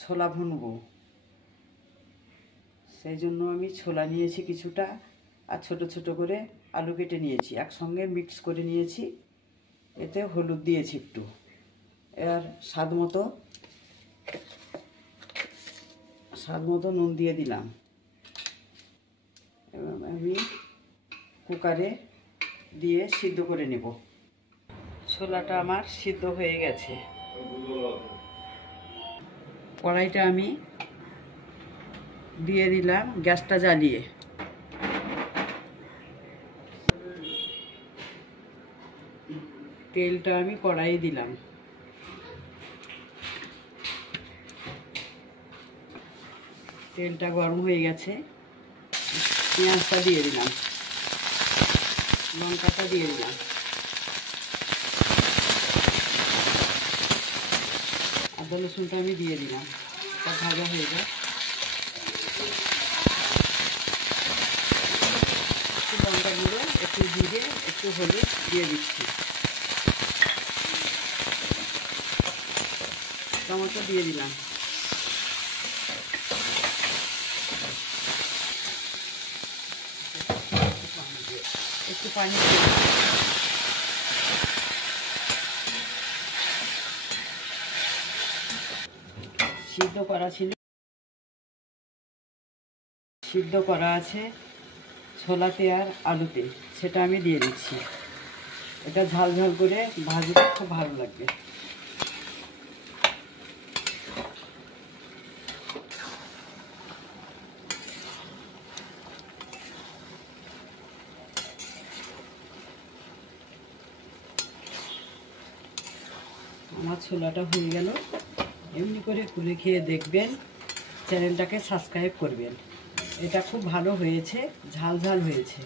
ছোলা ভুনবো, সেই জন্য আমি ছোলা নিয়েছি কিছুটা, আর ছোট ছোট করে আলু কেটে নিয়েছি, একসঙ্গে মিক্স করে নিয়েছি। এতে হলুদ দিয়েছি একটু, এবার স্বাদ মতো নুন দিয়ে দিলাম। এবার আমি কুকারে দিয়ে সিদ্ধ করে নেব। ছোলাটা আমার সিদ্ধ হয়ে গেছে। কড়াইটা আমি দিয়ে দিলাম গ্যাসটা জ্বালিয়ে। তেলটা আমি কড়াইয়ে দিলাম। তেলটা গরম হয়ে গেছে, পেঁয়াজটা দিয়ে দিলাম, লঙ্কাটা দিয়ে দিলাম, আদা রসুনটা আমি দিয়ে দিলাম। এটা ভাজা হয়ে যায়, একটু লঙ্কা গুঁড়ো, একটু জিরে, একটু হলুদ দিয়ে দিচ্ছি, টমেটো দিয়ে দিলাম, একটু পানি দিয়ে দিলাম। সিদ্ধ করা আছে ছোলাতে আর আলুতে, সেটা আমি দিয়ে দিচ্ছি। এটা ঝাল ঝাল করে ভাজলে খুব ভালো লাগবে। আমার ছোলাটা হয়ে গেল। এমনি করে খুলে খেয়ে দেখবেন, চ্যানেলটাকে সাবস্ক্রাইব করবেন। এটা খুব ভালো হয়েছে, ঝাল ঝাল হয়েছে।